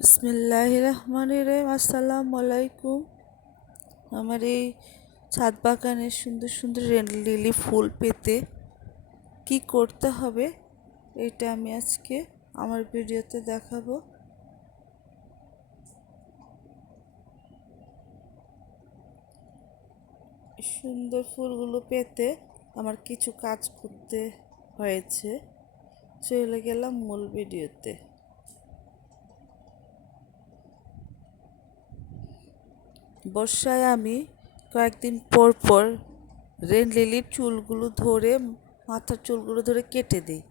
বিসমিল্লাহির রহমানির রহিম। আসসালামু আলাইকুম। আমার এই ছাদ বাগানে সুন্দর সুন্দর রেড লিলি ফুল পেতে কি করতে হবে এটা আমি আজকে আমার ভিডিওতে দেখাবো। সুন্দর ফুলগুলো পেতে আমার কিছু কাজ করতে হয়েছে। চলে গেলাম মূল ভিডিওতে। বর্ষায় আমি কয়েকদিন পর পর রেড লিলির চুলগুলো ধরে মাথার চুলগুলো ধরে কেটে দিই।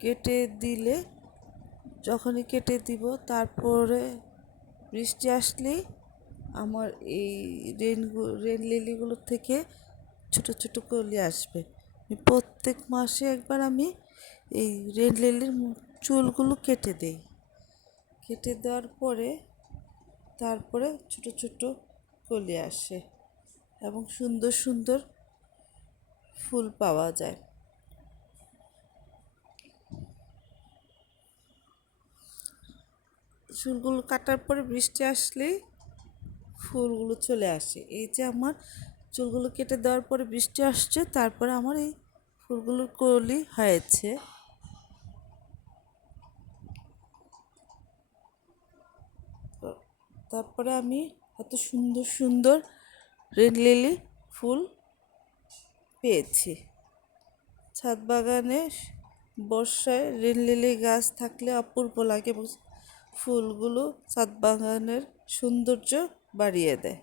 কেটে দিলে যখনই কেটে দিব তারপরে বৃষ্টি আসলেই আমার এই রেড লিলিগুলো থেকে ছোট ছোট কলি আসবে। প্রত্যেক মাসে একবার আমি এই রেড লিলির চুলগুলো কেটে দেই। কেটে দেওয়ার পরে তারপরে ছোট ছোট কলি আসে এবং সুন্দর সুন্দর ফুল পাওয়া যায়। চুলগুলো কাটার পরে বৃষ্টি আসলেই ফুলগুলো চলে আসে। এই যে আমার চুলগুলো কেটে দেওয়ার পরে বৃষ্টি আসছে, তারপরে আমার এই ফুলগুলোর কলি হয়েছে। তারপরে আমি এত সুন্দর সুন্দর রেড লিলি ফুল পেয়েছি। ছাদ বাগানে বর্ষায় রেড লিলি গাছ থাকলে অপূর্ব লাগে এবং ফুলগুলো ছাদ বাগানের সৌন্দর্য বাড়িয়ে দেয়।